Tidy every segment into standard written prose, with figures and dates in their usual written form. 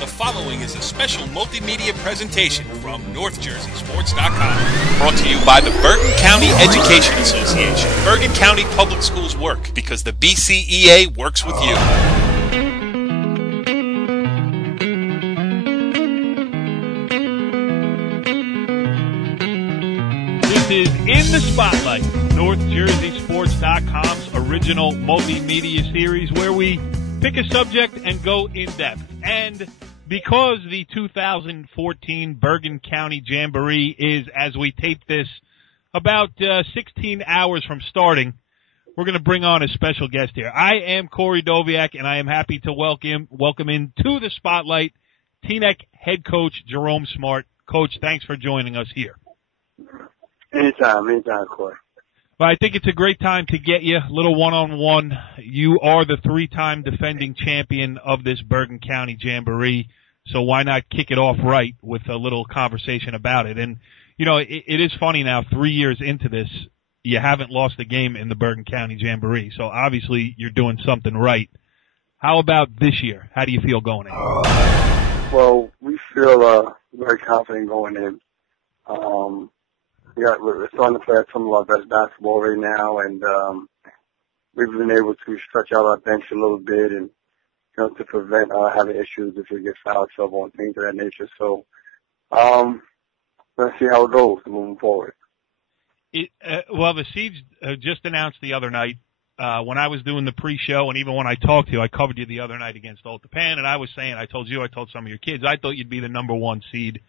The following is a special multimedia presentation from NorthJerseySports.com. Brought to you by the Bergen County Education Association. Bergen County Public Schools work because the BCEA works with you. This is In the Spotlight, NorthJerseySports.com's original multimedia series where we pick a subject and go in depth. And because the 2014 Bergen County Jamboree is, as we tape this, about 16 hours from starting, we're going to bring on a special guest here. I am Cory Doviak, and I am happy to welcome into the spotlight Teaneck head coach Jerome Smart. Coach, thanks for joining us here. Anytime, Cory. Well, I think it's a great time to get you a little one-on-one. You are the three-time defending champion of this Bergen County Jamboree, so why not kick it off right with a little conversation about it? And, you know, it is funny now, 3 years into this, you haven't lost a game in the Bergen County Jamboree, so obviously you're doing something right. How about this year? How do you feel going in? Well, we feel very confident going in. We're starting to play at some of our best basketball right now, and we've been able to stretch out our bench a little bit and, you know, to prevent having issues if we get foul trouble and things of that nature. So let's see how it goes moving forward. Well, the Siege just announced the other night, when I was doing the pre-show, and even when I talked to you, I covered you the other night against Otapan, and I was saying, I told some of your kids, I thought you'd be the number one seed.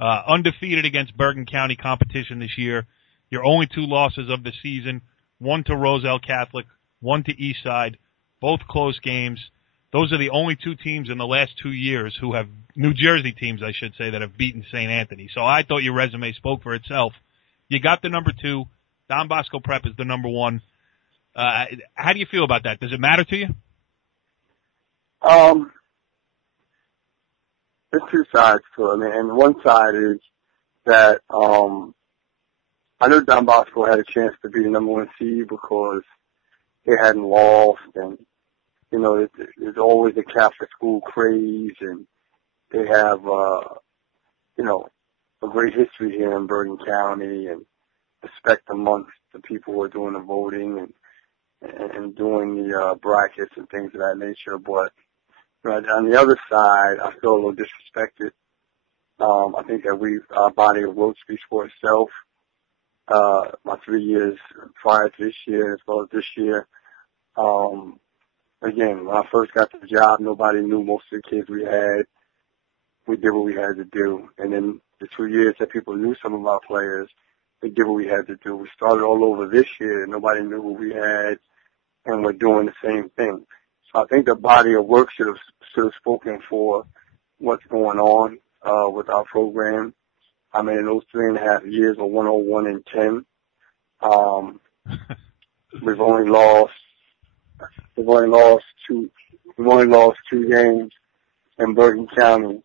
Undefeated against Bergen County competition this year. Your only two losses of the season, one to Roselle Catholic, one to Eastside, both close games. Those are the only two teams in the last 2 years who have, New Jersey teams, I should say, that have beaten St. Anthony. So I thought your resume spoke for itself. You got the number two. Don Bosco Prep is the number one. How do you feel about that? Does it matter to you? There's two sides to it, and one side is that I know Don Bosco had a chance to be the number one seed because they hadn't lost, and, you know, there's always a Catholic school craze, and they have, you know, a great history here in Bergen County and respect amongst the people who are doing the voting and doing the brackets and things of that nature, but right. On the other side, I feel a little disrespected. I think that our body of work speaks for itself. My 3 years prior to this year as well as this year. Again, when I first got to the job, nobody knew most of the kids we had. We did what we had to do. And then the 2 years that people knew some of our players, they did what we had to do. We started all over this year. Nobody knew what we had, and we're doing the same thing. So I think the body of work should have spoken for what's going on with our program. I mean, in those 3.5 years, we're 101-10. We've only lost two games in Bergen County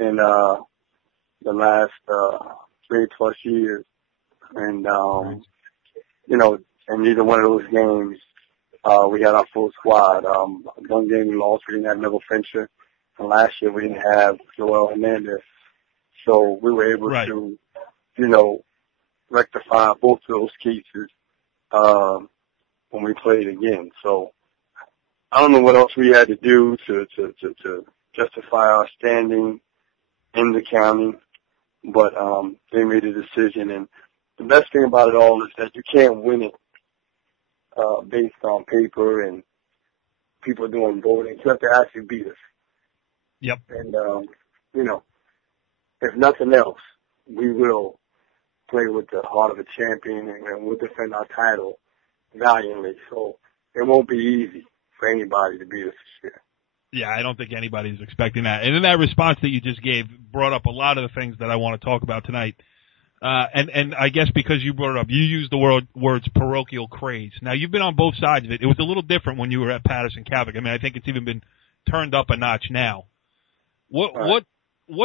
in the last 3+ years, and you know, and neither one of those games. We had our full squad. One game we lost, we didn't have Neville Fincher. And last year we didn't have Joel Hernandez. So we were able to, you know, rectify both of those cases when we played again. So I don't know what else we had to do to justify our standing in the county, but they made a decision. And the best thing about it all is that you can't win it based on paper and people doing voting. You have to actually beat us. Yep. And, you know, if nothing else, we will play with the heart of a champion and we'll defend our title valiantly. So it won't be easy for anybody to beat us this year. Yeah, I don't think anybody's expecting that. And in that response that you just gave brought up a lot of the things that I want to talk about tonight. And I guess because you brought it up, you used the words parochial craze. Now, you've been on both sides of it. It was a little different when you were at Patterson Catholic. I mean, I think it's even been turned up a notch now. What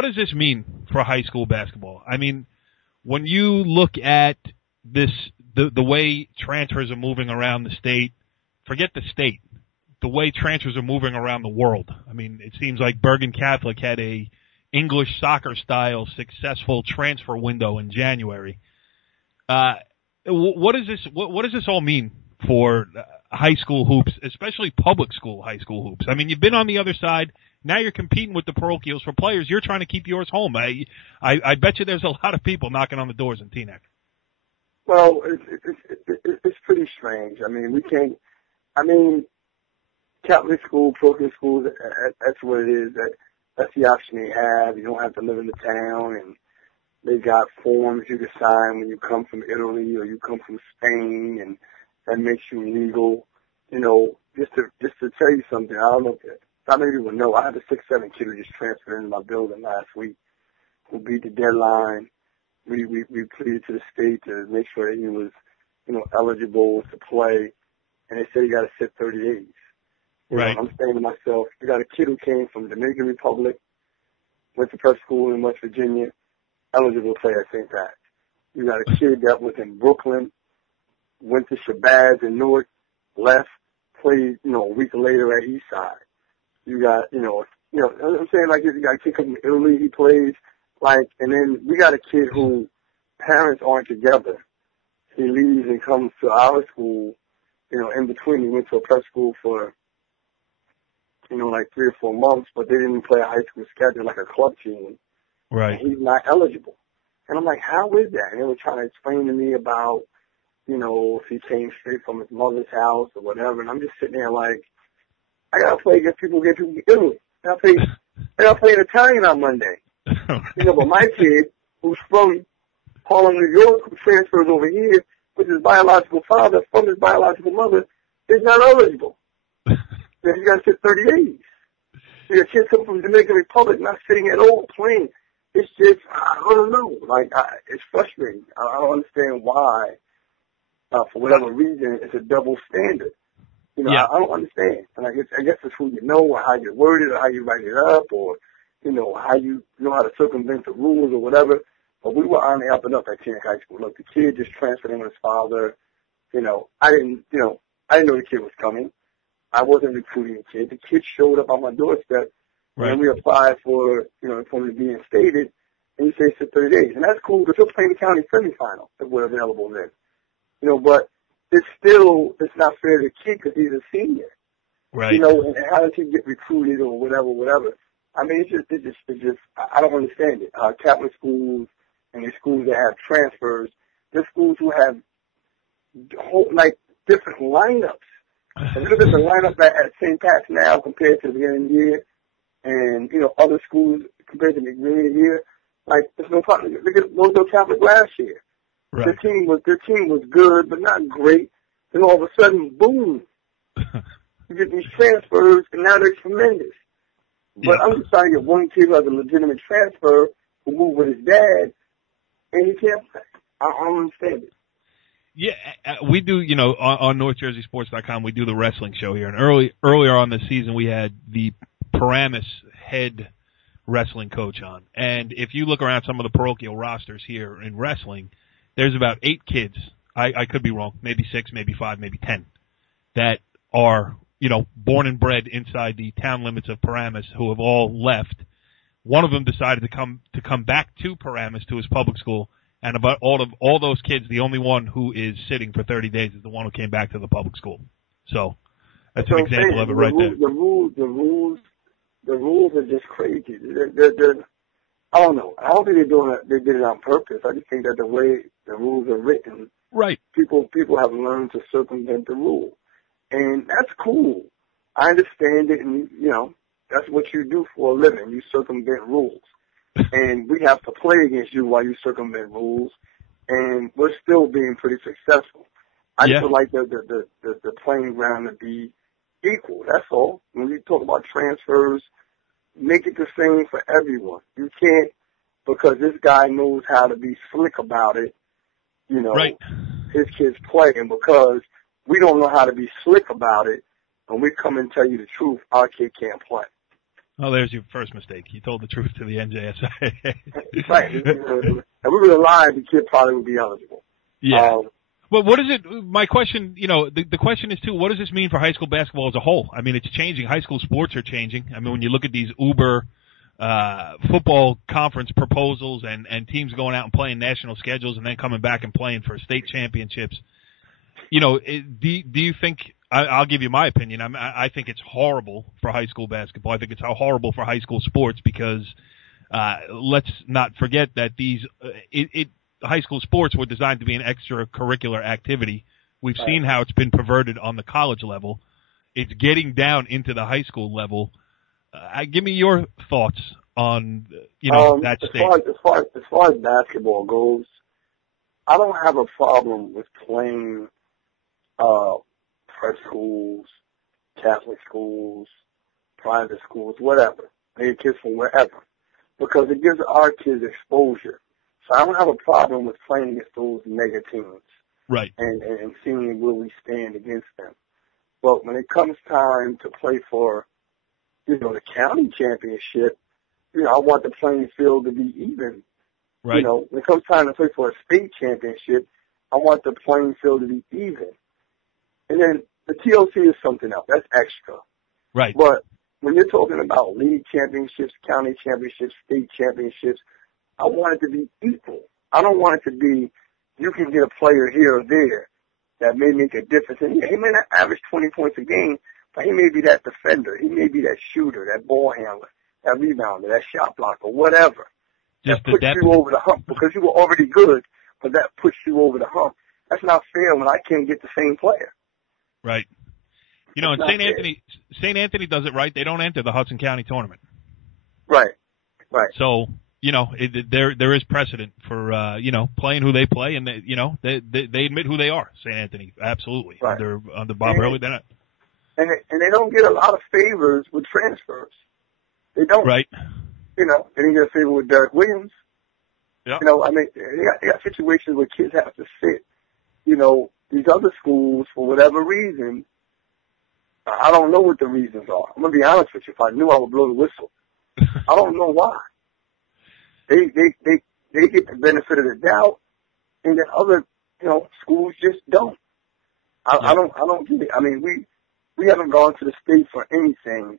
does this mean for high school basketball? I mean, when you look at this, the way transfers are moving around the state, forget the state. the way transfers are moving around the world. I mean, it seems like Bergen Catholic had a English soccer style successful transfer window in January. What does this all mean for high school hoops, especially public school high school hoops? I mean, you've been on the other side. Now you're competing with the parochials for players. You're trying to keep yours home. I bet you there's a lot of people knocking on the doors in Teaneck. Well, it's pretty strange. I mean, we can't. I mean, Catholic school, parochial schools, that's what it is. That's the option they have. You don't have to live in the town, and they got forms you can sign when you come from Italy or you come from Spain, and that makes you legal. You know, just to tell you something, I don't know if not many people know. I had a 6'7" kid who just transferred into my building last week, who beat the deadline. We pleaded to the state to make sure that he was, eligible to play, and they said he got to sit 30 days. Right. I'm saying to myself, you got a kid who came from the Dominican Republic, went to prep school in West Virginia, eligible to play at St. Pat's. You got a kid that was in Brooklyn, went to Shabazz in Newark, left, played, a week later at Eastside. You got, I'm saying, like, you got a kid coming from Italy, he plays, and then we got a kid who parents aren't together. He leaves and comes to our school, in between. He went to a prep school for, 3 or 4 months, but they didn't play a high school schedule like a club team. Right. And he's not eligible. And I'm like, how is that? And they were trying to explain to me about, if he came straight from his mother's house or whatever. And I'm just sitting there like, I got to play against people from Italy. I got to play in Italian on Monday. But my kid, who's from Harlem, New York, who transfers over here with his biological father from his biological mother, is not eligible. Then he's got to sit 30 days. You got kids coming from the Dominican Republic not sitting at all playing. It's just, I don't know. It's frustrating. I don't understand why, for whatever reason, it's a double standard. Yeah. I don't understand. And I guess it's who you know or how you word it or how you write it up or, how you know how to circumvent the rules or whatever. But we were on the up and up at Teaneck High School. Look, the kid just transferred in with his father. I didn't know the kid was coming. I wasn't recruiting the kid. The kid showed up on my doorstep. Right. And we applied for, for him to be instated, and he said it's 30 days. And that's cool because he'll play in the county semifinal if we're available then. But it's not fair to the kid because he's a senior. Right. And how does he get recruited or whatever. I mean, it's just, I don't understand it. Catholic schools and the schools that have transfers, there's schools who have different lineups. If you look at the lineup at St. Pat's now compared to the beginning of the year, and, other schools compared to the beginning of the year, there's no problem. Look at Rosedale Catholic last year. Right. Their team was good, but not great. Then all of a sudden, boom, you get these transfers, and now they're tremendous. But I'm just trying to get one kid who has a legitimate transfer who moved with his dad, and he can't play. I don't understand it. Yeah, we do, on NorthJerseySports.com, we do the wrestling show here. And earlier on this season, we had the Paramus head wrestling coach on. And if you look around some of the parochial rosters here in wrestling, there's about 8 kids. I could be wrong, maybe 6, maybe 5, maybe 10, that are, born and bred inside the town limits of Paramus who have all left. One of them decided to come back to Paramus to his public school. And about all those kids, the only one who is sitting for 30 days is the one who came back to the public school. So that's an example of it right there. The rules are just crazy. They're I don't know. I don't think they did it on purpose. I just think that the way the rules are written, right? People have learned to circumvent the rule, and that's cool. I understand it, and that's what you do for a living. You circumvent rules. And we have to play against you while you circumvent rules, and we're still being pretty successful. I just would like the playing ground to be equal. That's all. When you talk about transfers, make it the same for everyone. You can't, because this guy knows how to be slick about it, right. His kids play, and because we don't know how to be slick about it, and we come and tell you the truth, our kid can't play. Oh, there's your first mistake. You told the truth to the NJSA. Right. If we would have lied, the kid probably would be eligible. Yeah. Well, what is it? My question, the question is too, what does this mean for high school basketball as a whole? I mean, it's changing. High school sports are changing. I mean, when you look at these Uber football conference proposals and teams going out and playing national schedules and then coming back and playing for state championships, do you think? I'll give you my opinion. I think it's horrible for high school basketball. I think it's horrible for high school sports because let's not forget that high school sports were designed to be an extracurricular activity. We've seen how it's been perverted on the college level. It's getting down into the high school level. Give me your thoughts on that state. As far as basketball goes, I don't have a problem with playing prep schools, Catholic schools, private schools, whatever. Maybe kids from wherever, because it gives our kids exposure. So I don't have a problem with playing against those mega teams, right? And seeing where we stand against them. But when it comes time to play for, the county championship, I want the playing field to be even. Right. When it comes time to play for a state championship, I want the playing field to be even. And then the TOC is something else. That's extra. Right. But when you're talking about league championships, county championships, state championships, I want it to be equal. I don't want it to be you can get a player here or there that may make a difference. And he may not average 20 points a game, but he may be that defender. He may be that shooter, that ball handler, that rebounder, that shot blocker, whatever. Just that puts you over the hump because you were already good, but that puts you over the hump. That's not fair when I can't get the same player. Right. And St. Anthony does it right. They don't enter the Hudson County Tournament. Right. Right. So, there is precedent for playing who they play, and they admit who they are. St. Anthony, absolutely. Right. Under Bob Hurley, they're not. And they don't get a lot of favors with transfers. They don't. Right. They didn't get a favor with Derek Williams. Yeah. They got situations where kids have to sit. These other schools, for whatever reason, I don't know what the reasons are. I'm going to be honest with you. If I knew, I would blow the whistle. I don't know why. They get the benefit of the doubt, and then other, schools just don't. I don't get it. I mean, we haven't gone to the state for anything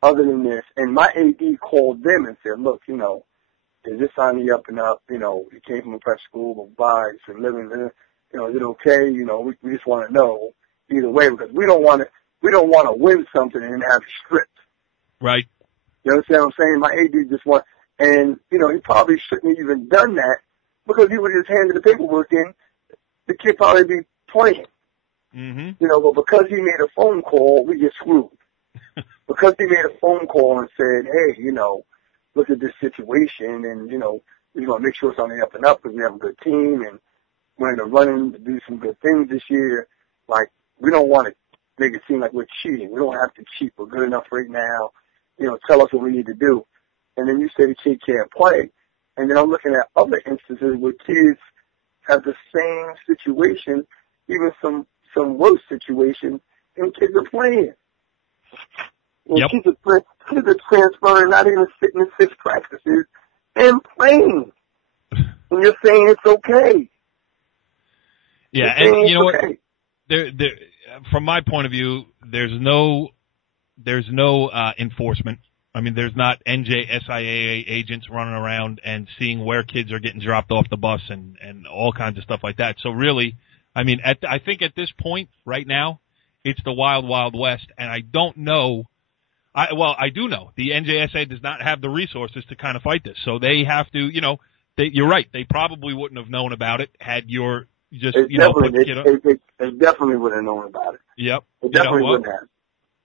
other than this. And my AD called them and said, look, is this signing you up and up? You came from a prep school, but why? You're living there. Is it okay? We just want to know either way because we don't want to win something and then have it stripped. Right. You understand what I'm saying? My AD just and he probably shouldn't have even done that because he would have just handed the paperwork in. The kid probably be playing. Mm-hmm. But because he made a phone call, we get screwed. Because he made a phone call and said, hey, look at this situation and, we're going to make sure it's on the up and up because we have a good team and we're in the running to do some good things this year. Like, we don't want to make it seem like we're cheating. We don't have to cheat. We're good enough right now. Tell us what we need to do. And then you say the kid can't play. And then I'm looking at other instances where kids have the same situation, even some worse situation, and kids are playing. And yep. Kids are transferring, not even sitting in 6 practices, and playing. And you're saying it's okay. Yeah, and you know what? There, from my point of view, there's no enforcement. I mean, there's not NJSIAA agents running around and seeing where kids are getting dropped off the bus and all kinds of stuff like that. So really, I mean, I think at this point right now, it's the wild, wild west, and I don't know. I do know the NJSA does not have the resources to kind of fight this, so they have to. You're right. They probably wouldn't have known about it had your just They definitely would have known about it. Yep. They definitely wouldn't have.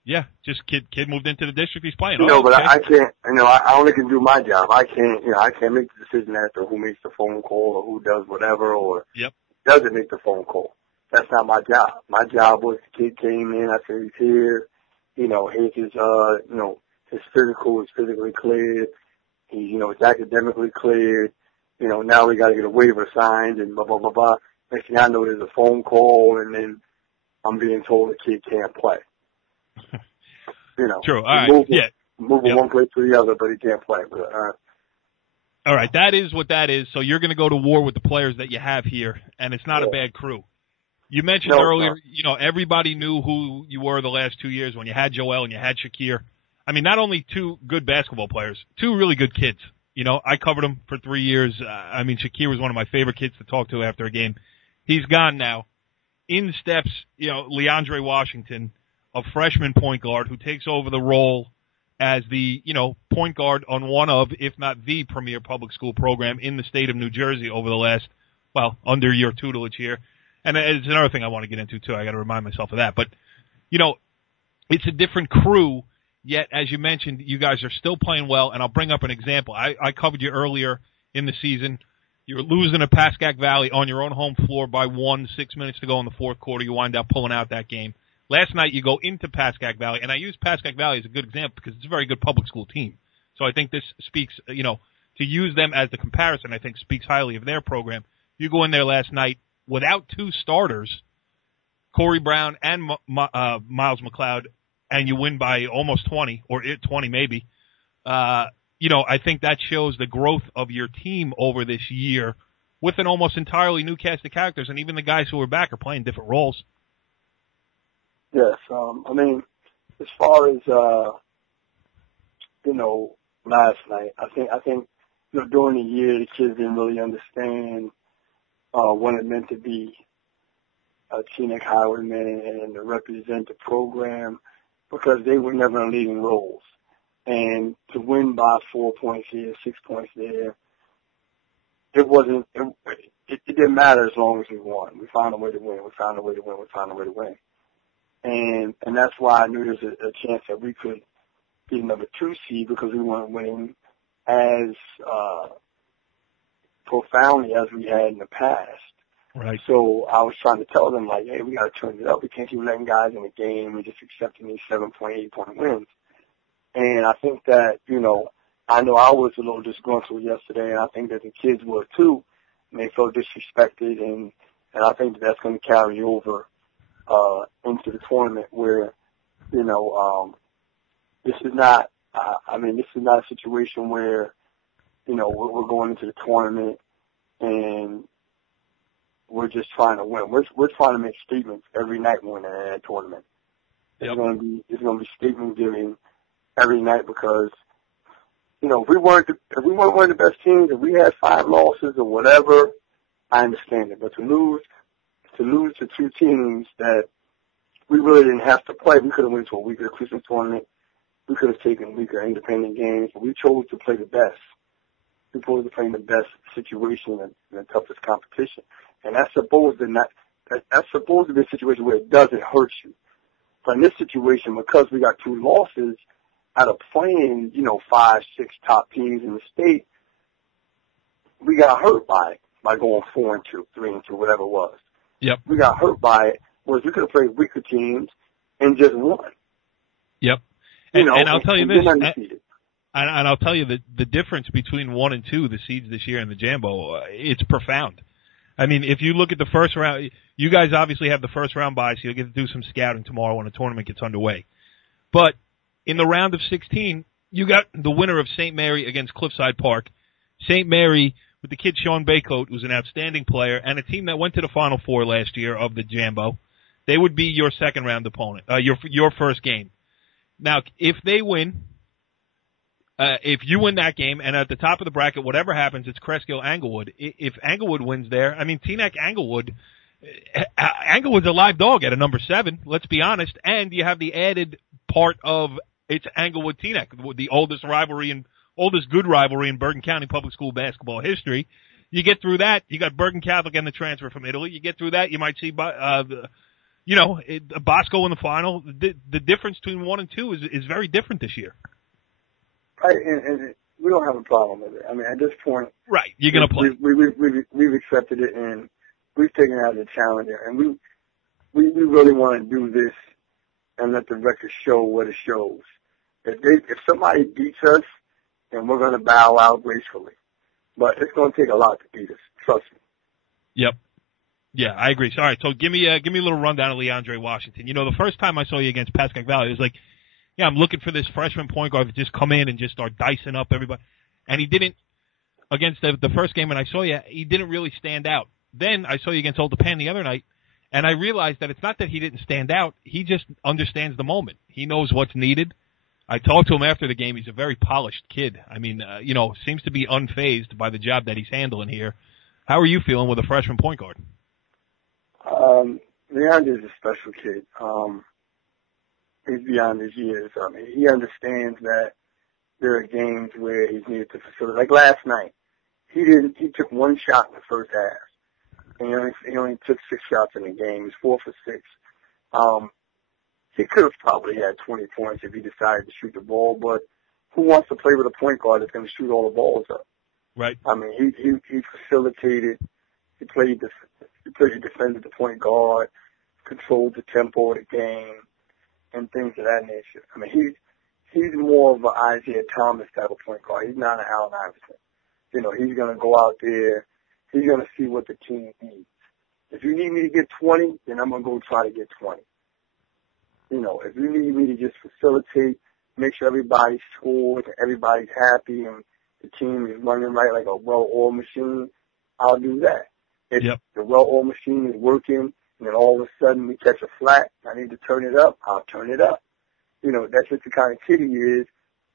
Yeah, just kid moved into the district he's playing. But I can't. I only can do my job. I can't. I can't make the decision as to who makes the phone call or who does whatever or doesn't make the phone call. That's not my job. My job was the kid came in. I said he's here. Here's his his physical is physically cleared. He's it's academically cleared. Now we got to get a waiver signed and blah blah blah blah. Next thing I know, there's a phone call and then I'm being told the kid can't play. True. All right. Moving one place to the other, but he can't play. But, all right. That is what that is. So you're going to go to war with the players that you have here, and it's not a bad crew. You mentioned earlier, everybody knew who you were the last 2 years when you had Joel and you had Shakir. I mean, not only two good basketball players, two really good kids. I covered them for 3 years. I mean, Shakir was one of my favorite kids to talk to after a game. He's gone now. In steps, Leandre Washington, a freshman point guard who takes over the role as the, point guard on one of, if not the premier public school program in the state of New Jersey over the last, under your tutelage here. And it's another thing I want to get into, too. I got to remind myself of that. But, it's a different crew, yet, as you mentioned, you guys are still playing well. And I'll bring up an example. I covered you earlier in the season. You were losing at Pascack Valley on your own home floor by 6 minutes to go in the fourth quarter. You wind up pulling out that game. Last night, you go into Pascack Valley, and I use Pascack Valley as a good example because it's a very good public school team. So I think this speaks, to use them as the comparison, I think speaks highly of their program. You go in there last night without two starters, Corey Brown and Miles McLeod, and you win by almost 20, or 20 maybe. I think that shows the growth of your team over this year with an almost entirely new cast of characters, and even the guys who are back are playing different roles. Yes, I mean, as far as last night, I think during the year the kids didn't really understand what it meant to be a Teaneck Highwayman and to represent the program because they were never in leading roles. And to win by 4 points here, 6 points there, it didn't matter as long as we won. We found a way to win. And that's why I knew there was a chance that we could be number 2 seed because we weren't winning as profoundly as we had in the past. Right. So I was trying to tell them, hey, we got to turn it up. We can't keep letting guys in the game and just accepting these 7-point, 8-point wins. And I think that, I know I was a little disgruntled yesterday, and I think that the kids were too, and they felt disrespected, and I think that's going to carry over into the tournament where, this is not a situation where, we're going into the tournament and we're just trying to win. We're trying to make statements every night when we're in that tournament. Yep. It's going to be statement giving every night because, if we weren't one of the best teams, if we had 5 losses or whatever, I understand it. But to lose to 2 teams that we really didn't have to play, we could have went to a weaker Christmas tournament. We could have taken weaker independent games. But we chose to play the best. We chose to play in the best situation and the toughest competition. And that's supposed to be a situation where it doesn't hurt you. But in this situation, because we got 2 losses out of playing, 5, 6 top teams in the state, we got hurt by it, by going 4-2, 3-2, whatever it was. Yep. We got hurt by it, whereas we could have played weaker teams and just won. Yep. And I'll tell you this, and I'll tell you that the difference between 1 and 2, the seeds this year and the Jambo, it's profound. I mean, if you look at the first round, you guys obviously have the first round bye, so you'll get to do some scouting tomorrow when the tournament gets underway. But in the round of 16, you got the winner of St. Mary against Cliffside Park. St. Mary with the kid Sean Baycoat, who's an outstanding player, and a team that went to the Final Four last year of the Jambo. They would be your second round opponent, your first game. Now, if they win, if you win that game, and at the top of the bracket, whatever happens, it's Cresskill-Englewood. If Englewood wins there, I mean, Teaneck-Englewood's a live dog at a number 7, let's be honest, and you have the added part of it's Englewood-Teaneck, the oldest good rivalry in Bergen County public school basketball history. You get through that, you got Bergen Catholic and the transfer from Italy. You get through that, you might see, Bosco in the final. The difference between 1 and 2 is very different this year. Right, and we don't have a problem with it. I mean, at this point, right, you're going to play. We've accepted it, and we've taken it as a challenge, and we really want to do this and let the record show what it shows. If somebody beats us, then we're going to bow out gracefully. But it's going to take a lot to beat us. Trust me. Yep. Yeah, I agree. So, all right, so give me a little rundown of Leandre Washington. The first time I saw you against Pascack Valley, it was like, yeah, I'm looking for this freshman point guard to just come in and just start dicing up everybody. And he didn't, against the first game when I saw you, he didn't really stand out. Then I saw you against Old Pan the other night, And I realized that it's not that he didn't stand out. He just understands the moment. He knows what's needed. I talked to him after the game. He's a very polished kid. I mean, seems to be unfazed by the job that he's handling here. How are you feeling with a freshman point guard? Leandre's a special kid. He's beyond his years. I mean, he understands that there are games where he's needed to facilitate. Like last night, he took one shot in the first half. And he only took 6 shots in the game. He was 4 for 6. He could have probably had 20 points if he decided to shoot the ball, but who wants to play with a point guard that's going to shoot all the balls up? Right. I mean, he facilitated. He defended the point guard, controlled the tempo of the game, and things of that nature. I mean, he's more of an Isaiah Thomas type of point guard. He's not an Allen Iverson. He's going to go out there. He's going to see what the team needs. If you need me to get 20, then I'm going to go try to get 20. If you need me to just facilitate, make sure everybody scores and everybody's happy and the team is running right like a well-oiled machine, I'll do that. If the well-oiled machine is working and then all of a sudden we catch a flat, I need to turn it up, I'll turn it up. That's just the kind of kid he is,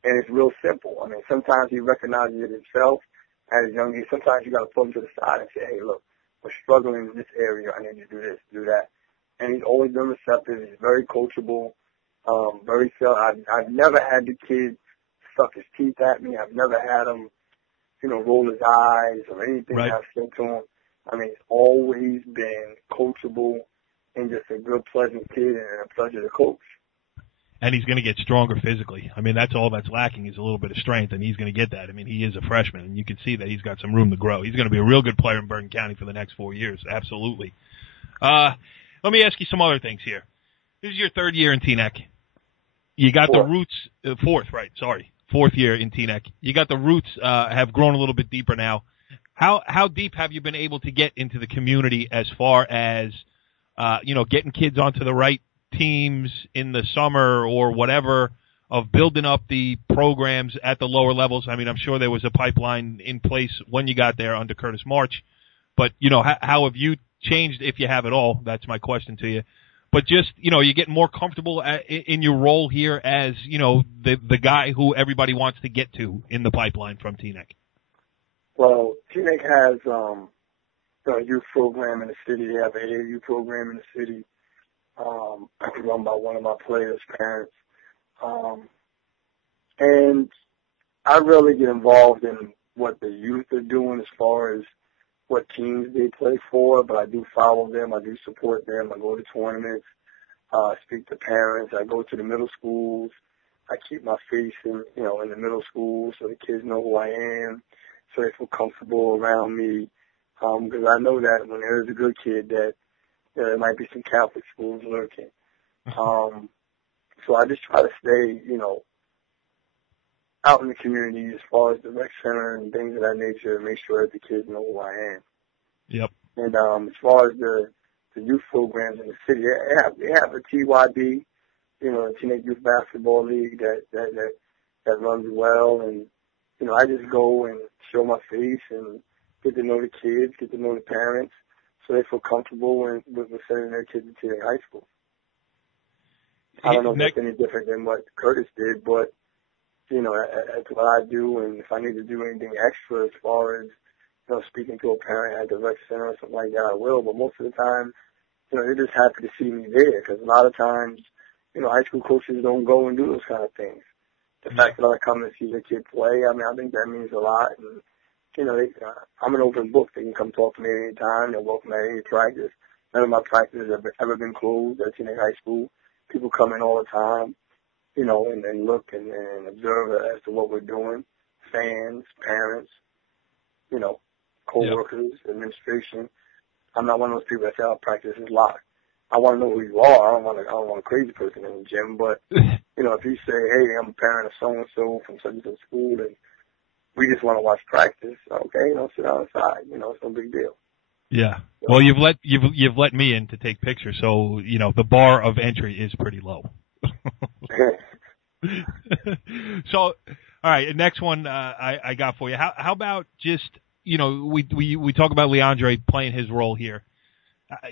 and it's real simple. I mean, sometimes he recognizes it himself. As a young age, sometimes you got to pull him to the side and say, hey, look, we're struggling in this area. I need you to do this, do that. And he's always been receptive. He's very coachable, very self. I've never had the kid suck his teeth at me. I've never had him, roll his eyes or anything that I've said to him. I mean, he's always been coachable and just a good, pleasant kid and a pleasure to coach. And he's going to get stronger physically. I mean, that's all that's lacking is a little bit of strength, and he's going to get that. I mean, he is a freshman, and you can see that he's got some room to grow. He's going to be a real good player in Bergen County for the next 4 years, absolutely. Let me ask you some other things here. This is your 3rd year in Teaneck. You got the roots, 4th, right, sorry, 4th year in Teaneck. You got the roots have grown a little bit deeper now. How deep have you been able to get into the community as far as, getting kids onto the right teams in the summer or whatever, of building up the programs at the lower levels? I mean, I'm sure there was a pipeline in place when you got there under Curtis March, but how have you changed, if you have at all? That's my question to you. But just, you get more comfortable in your role here as, the guy who everybody wants to get to in the pipeline from Teaneck. Well, Teaneck has a youth program in the city. They have an AAU program in the city. Run by one of my players' parents. And I really get involved in what the youth are doing as far as what teams they play for, but I do follow them. I do support them. I go to tournaments, speak to parents. I go to the middle schools. I keep my face in the middle schools so the kids know who I am, so they feel comfortable around me. Because I know that when there's a good kid that there might be some Catholic schools lurking. So I just try to stay, out in the community as far as the rec center and things of that nature, and make sure that the kids know who I am. Yep. And as far as the youth programs in the city, they have a TYB, the Teaneck Youth Basketball League that runs well, and I just go and show my face and get to know the kids, get to know the parents, so they feel comfortable with sending their kids to Teaneck High School. I don't know if that's any different than what Curtis did, but, that's what I do, and if I need to do anything extra as far as, speaking to a parent at the rec center or something like that, I will, but most of the time, they're just happy to see me there, because a lot of times, high school coaches don't go and do those kind of things. The fact that I come and see the kid play, I mean, I think that means a lot, and I'm an open book. They can come talk to me at any time. They're welcome at any practice. None of my practices have ever been closed at Teaneck High School. People come in all the time, and look and observe as to what we're doing. Fans, parents, co-workers, administration. I'm not one of those people that say, "Oh, practice is locked." I want to know who you are. I don't want a crazy person in the gym. But if you say, "Hey, I'm a parent of so and so from such and such school," and we just want to watch practice, okay, sit outside. It's no big deal. Yeah. Well, you've let me in to take pictures, so the bar of entry is pretty low. So, all right, next one I got for you. How about just we talk about Leandre playing his role here.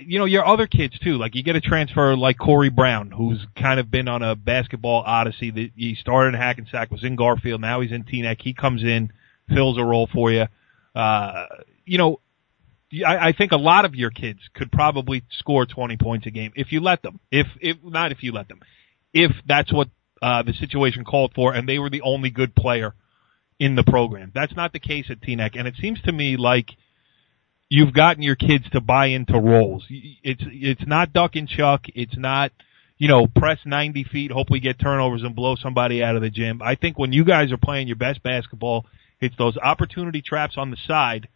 your other kids too. Like you get a transfer like Corey Brown, who's kind of been on a basketball odyssey. He started in Hackensack, was in Garfield, now he's in Teaneck. He comes in, fills a role for you. I think a lot of your kids could probably score 20 points a game if you let them. If that's what the situation called for, and they were the only good player in the program. That's not the case at Teaneck, and it seems to me like you've gotten your kids to buy into roles. It's not duck and chuck. It's not, press 90 feet, hopefully get turnovers and blow somebody out of the gym. I think when you guys are playing your best basketball, it's those opportunity traps on the side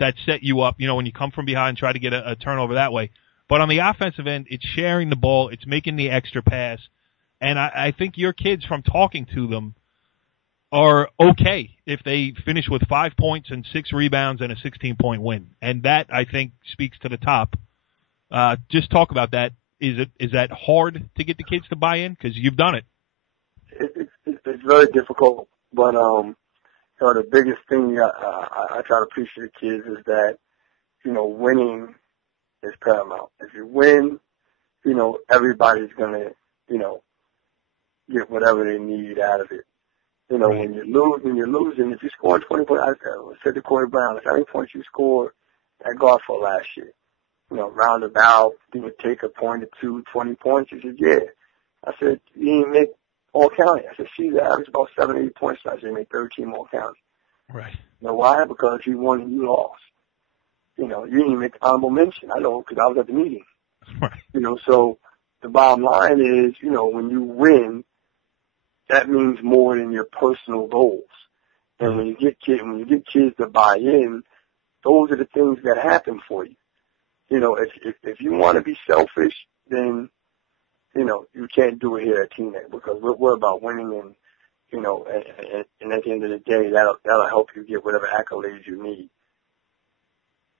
that set you up, when you come from behind and try to get a turnover that way. But on the offensive end, it's sharing the ball, it's making the extra pass, and I think your kids, from talking to them, are okay if they finish with 5 points and 6 rebounds and a 16-point win. And that, I think, speaks to the top. Just talk about that. Is that hard to get the kids to buy in? Because you've done it. It's very difficult, but the biggest thing I try to preach to the kids is that, winning is paramount. If you win, everybody's going to, get whatever they need out of it. Right. When you're losing, if you score 20 points, I said to Corey Brown, how many points you scored at Garfield last year? Roundabout, you would take a point or two, 20 points. He said, yeah. I said, you didn't make all county. I said, she's averaged about 7 or 8 points last year. You made 13 all county. Right. You know why? Because you won and you lost. You didn't even make honorable mention. I know, because I was at the meeting. Right. So the bottom line is, when you win, that means more than your personal goals. And when you get kids to buy in, those are the things that happen for you. If you want to be selfish, then, you can't do it here at Teaneck, because we're about winning, and, and at the end of the day, that'll help you get whatever accolades you need.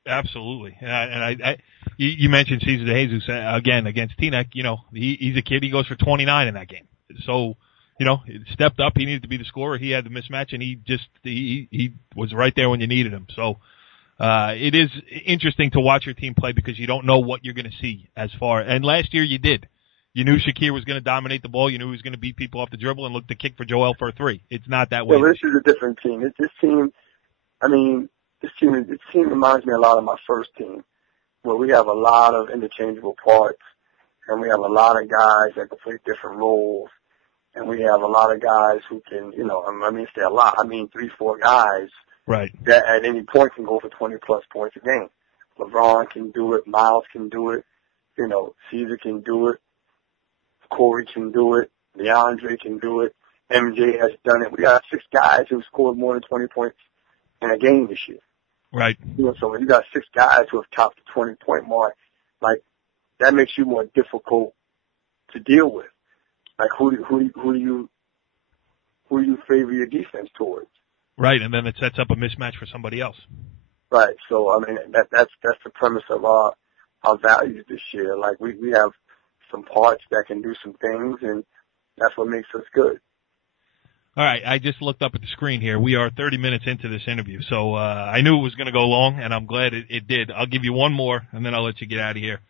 Absolutely. And you mentioned Cesar DeJesus again against Teaneck. He's a kid. He goes for 29 in that game. So, it stepped up. He needed to be the scorer. He had the mismatch, and he was right there when you needed him. So, it is interesting to watch your team play, because you don't know what you're going to see and last year you did. You knew Shakir was going to dominate the ball. You knew he was going to beat people off the dribble and look to kick for Joel for a 3. It's not that way. Yeah, this is a different team. This team reminds me a lot of my first team, where we have a lot of interchangeable parts, and we have a lot of guys that can play different roles, and we have a lot of guys who can, say a lot. 3-4 guys. Right. That at any point can go for 20-plus points a game. LeBron can do it. Miles can do it. Caesar can do it. Corey can do it. DeAndre can do it. MJ has done it. We got 6 guys who scored more than 20 points in a game this year. Right. So when you got 6 guys who have topped the 20-point mark, that makes you more difficult to deal with. Who do you favor your defense towards? Right, and then it sets up a mismatch for somebody else. Right. So that's the premise of our values this year. We have some parts that can do some things, and that's what makes us good. All right, I just looked up at the screen here. We are 30 minutes into this interview, so I knew it was going to go long, and I'm glad it did. I'll give you one more, and then I'll let you get out of here.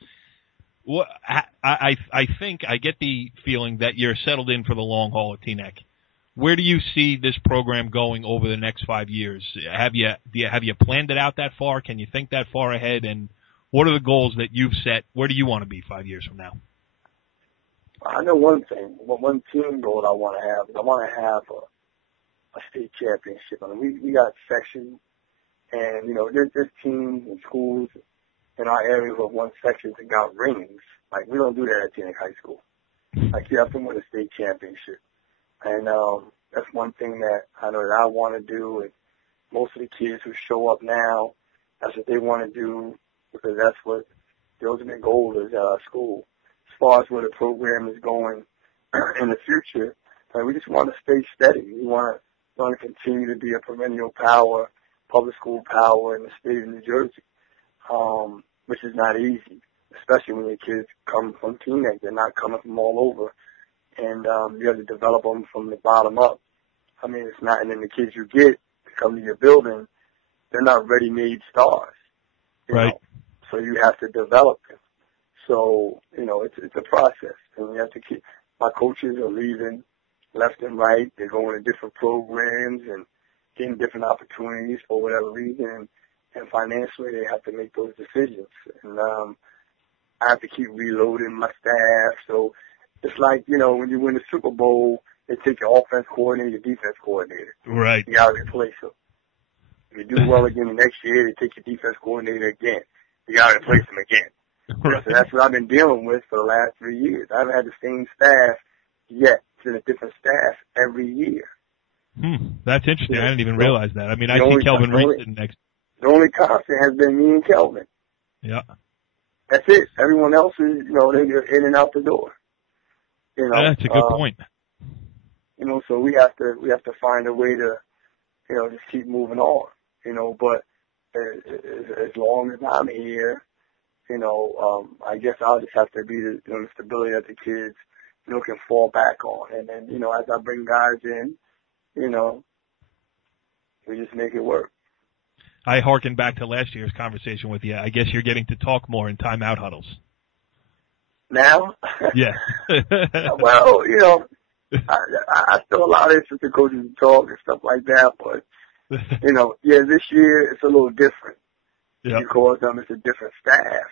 I think I get the feeling that you're settled in for the long haul at Teaneck. Where do you see this program going over the next 5 years? Have you planned it out that far? Can you think that far ahead? And what are the goals that you've set? Where do you want to be 5 years from now? I know one thing. One team goal I want to have is I want to have a state championship. We got sections, and there's teams and schools in our area who have won sections and got rings. We don't do that at Teaneck High School. You have to win a state championship. And that's one thing that I know that I want to do. And most of the kids who show up now, that's what they want to do, because that's what the ultimate goal is at our school. As far as where the program is going in the future, we just want to stay steady. We want to continue to be a perennial power, public school power in the state of New Jersey, which is not easy, especially when the kids come from Teaneck. They're not coming from all over. And you have to develop them from the bottom up. It's not, and then the kids you get to come to your building, they're not ready-made stars. Right. so you have to develop them. So, it's a process, and we have to keep. My coaches are leaving left and right. They're going to different programs and getting different opportunities for whatever reason, and financially they have to make those decisions. And I have to keep reloading my staff. So it's like, when you win the Super Bowl, they take your offense coordinator, your defense coordinator. Right. You got to replace them. If you do well again the next year, they take your defense coordinator again. You got to replace them again. Right. So that's what I've been dealing with for the last 3 years. I haven't had the same staff yet. It's been a different staff every year. That's interesting. Yeah. I didn't even realialize that. I mean, I see Kelvin Reed sitting next. The only constant has been me and Kelvin. Yeah. That's it. Everyone else is, they're in and out the door. That's a good point. So we have to find a way to, just keep moving on. But as long as I'm here, I guess I'll just have to be the stability that the kids, can fall back on. And then, as I bring guys in, we just make it work. I hearken back to last year's conversation with you. I guess you're getting to talk more in timeout huddles. Now? Yeah. Well, I still allow the assistant coaches to talk and stuff like that, but, this year it's a little different. Yep. Because it's a different staff.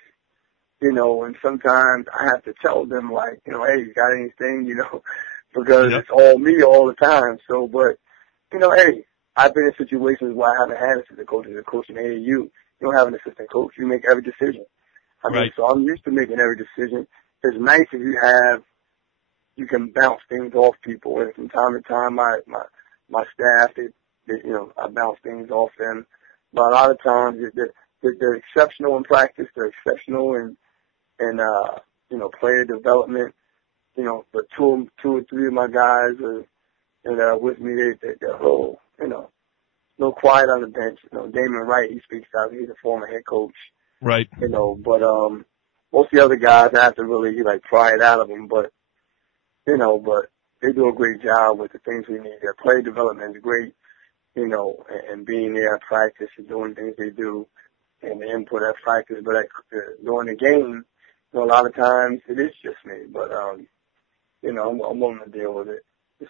And sometimes I have to tell them, like, hey, you got anything, because it's all me all the time. So, but, hey, I've been in situations where I haven't had assistant coaches. A coach in AAU, you don't have an assistant coach. You make every decision. So I'm used to making every decision. It's nice if you can bounce things off people. And from time to time, my staff, I bounce things off them. But a lot of times, they're exceptional in practice. They're exceptional in player development. But two or three of my guys are with me. They're whole. No quiet on the bench. Damon Wright, he speaks out. He's a former head coach. Right. But most of the other guys, I have to really pry it out of them. But they do a great job with the things we need. Their player development is great. And being there at practice and doing things they do. And the input at practice, but during the game, a lot of times it is just me. But I'm willing to deal with it.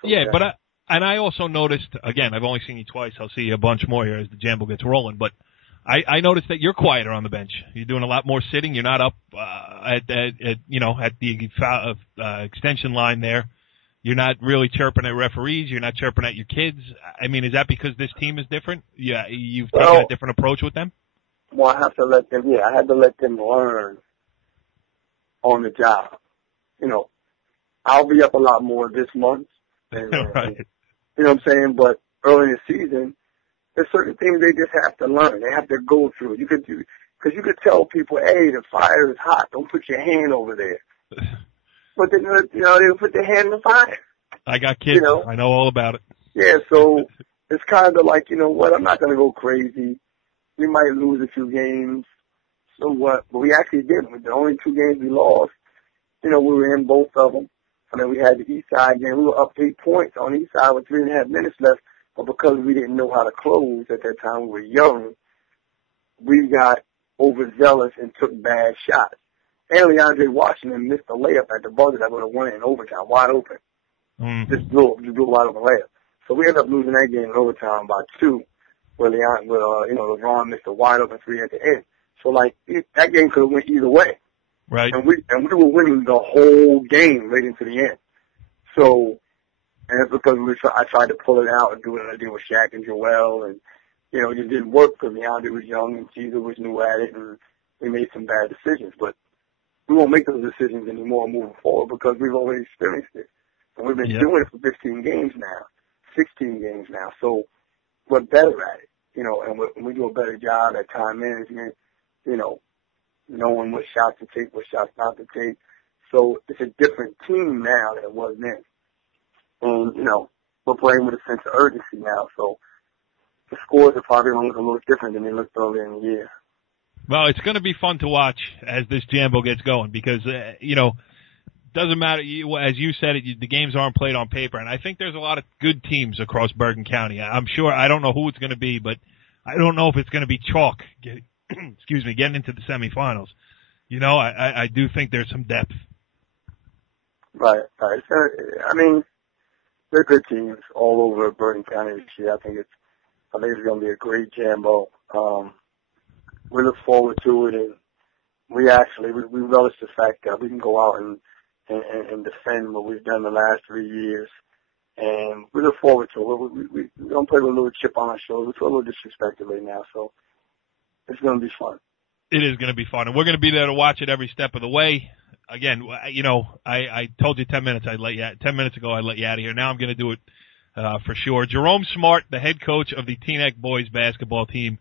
Yeah, but I also noticed, again, I've only seen you twice. I'll see you a bunch more here as the Jambo gets rolling. But I noticed that you're quieter on the bench. You're doing a lot more sitting. You're not up at the extension line there. You're not really chirping at referees. You're not chirping at your kids. I mean, is that because this team is different? Yeah, you've taken a different approach with them. Well, I have to let them. Yeah, I had to let them learn on the job. I'll be up a lot more this month. And, right. You know what I'm saying? But early in the season, there's certain things they just have to learn. They have to go through. Because you could tell people, hey, the fire is hot. Don't put your hand over there. But they'll put their hand in the fire. I got kids. I know all about it. Yeah, so it's kind of like, I'm not going to go crazy. We might lose a few games. So what? But we actually did. The only 2 games we lost, we were in both of them. And then we had the East Side game. We were up 8 points on the East Side with 3.5 minutes left. But because we didn't know how to close at that time, we were young, we got overzealous and took bad shots. And Leandre Washington missed a layup at the buzzer that would have won it in overtime, wide open. Mm-hmm. Just blew a wide open layup. So we ended up losing that game in overtime by 2. Where LeBron missed a wide open 3 at the end. So that game could have went either way. Right. And we were winning the whole game right into the end. So, and it's because I tried to pull it out and do what I did with Shaq and Joel, and it just didn't work because Leandre was young and Caesar was new at it, and we made some bad decisions. But we won't make those decisions anymore moving forward because we've already experienced it, and we've been doing it for 15 games now, 16 games now. So we're better at it, and we do a better job at time management, knowing what shots to take, what shots not to take. So it's a different team now than it was then. And, we're playing with a sense of urgency now. So the scores are probably going to look a little different than they looked earlier in the year. Well, it's going to be fun to watch as this Jambo gets going because, doesn't matter. As you said, the games aren't played on paper. And I think there's a lot of good teams across Bergen County. I'm sure, I don't know who it's going to be, but I don't know if it's going to be chalk excuse me, getting into the semifinals. You know, I do think there's some depth. Right. I mean, they're good teams all over Bergen County this year. I think it's going to be a great Jambo. We look forward to it, and we relish the fact that we can go out and defend what we've done the last 3 years. And we look forward to it. We don't play with a little chip on our shoulder. We feel a little disrespected right now, so it's going to be fun. It is going to be fun, and we're going to be there to watch it every step of the way. Again, you know, I told you 10 minutes ago I'd let you out of here. Now I'm going to do it for sure. Jerome Smart, the head coach of the Teaneck boys basketball team.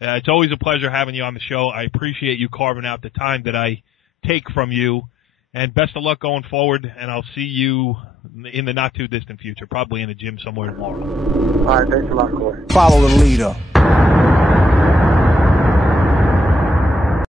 It's always a pleasure having you on the show. I appreciate you carving out the time that I take from you, and best of luck going forward. And I'll see you in the not too distant future, probably in a gym somewhere tomorrow. All right, thanks a lot, Cory. Follow the leader.